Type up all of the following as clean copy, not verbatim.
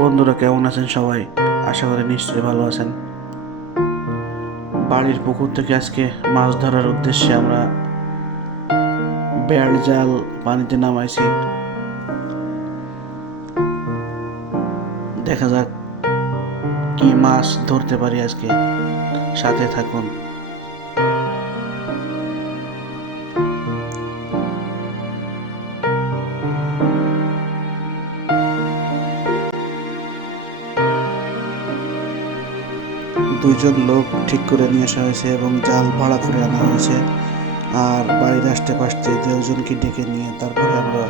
বন্ধুরা কেমন আছেন সবাই? আশা করি নিশ্চয়ই ভালো আছেন। বাড়ির পুকুর থেকে আজকে মাছ ধরার উদ্দেশ্যে আমরা বেড় জাল পানিতে নামাইছি। দেখা যাক কি মাছ ধরতে পারি আজকে। সাথে থাকুন। দুইজন লোক ঠিক করে নিয়ে আসা হয়েছে এবং জাল ভাড়া করে আনা হয়েছে। আর বাড়ির আশেপাশে দু একজনকে ডেকে নিয়ে তারপরে আমরা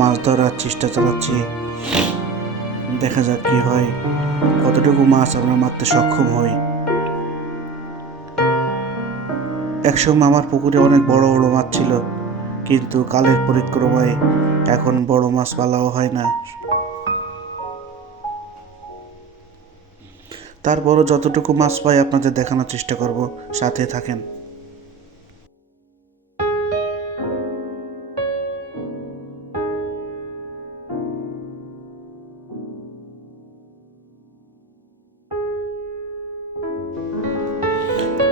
মাছ ধরার চেষ্টা চালাচ্ছি। দেখা যাক কি হয়, কতটুকু মাছ আমরা মারতে সক্ষম হই। একসময় আমার পুকুরে অনেক বড় বড় মাছ ছিল, কিন্তু কালের পরিক্রমায় এখন বড় মাছ পালাও হয় না। তারপরও যতটুকু মাছ পাই আপনাদের দেখানোর চেষ্টা করব, সাথে থাকেন।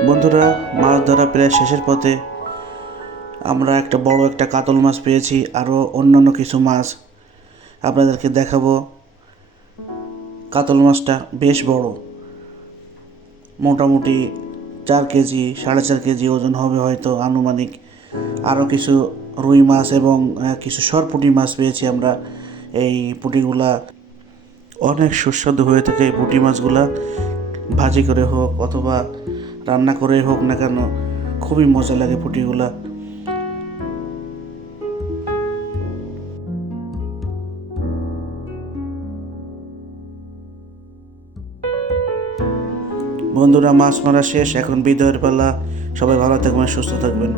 বন্ধুরা, মাছ ধরা প্রায় শেষের পথে। আমরা একটা বড় কাতল মাছ পেয়েছি, আরও অন্যান্য কিছু মাছ আপনাদেরকে দেখাবো। কাতল মাছটা বেশ বড়, মোটামুটি 4 কেজি 4.5 কেজি ওজন হবে হয়তো আনুমানিক। আরও কিছু রুই মাছ এবং কিছু সরপুঁটি মাছ পেয়েছি আমরা। এই পুঁটিগুলা অনেক সুস্বাদু হয়ে থাকে। এই পুঁটি মাছগুলা ভাজি করে হোক অথবা রান্না করে হোক না কেন, খুবই মজা লাগে পুঁটিগুলা। বন্ধুরা, মাছ মারা শেষ, এখন বিদায়ের পালা। সবাই ভালো থাকবেন, সুস্থ থাকবেন।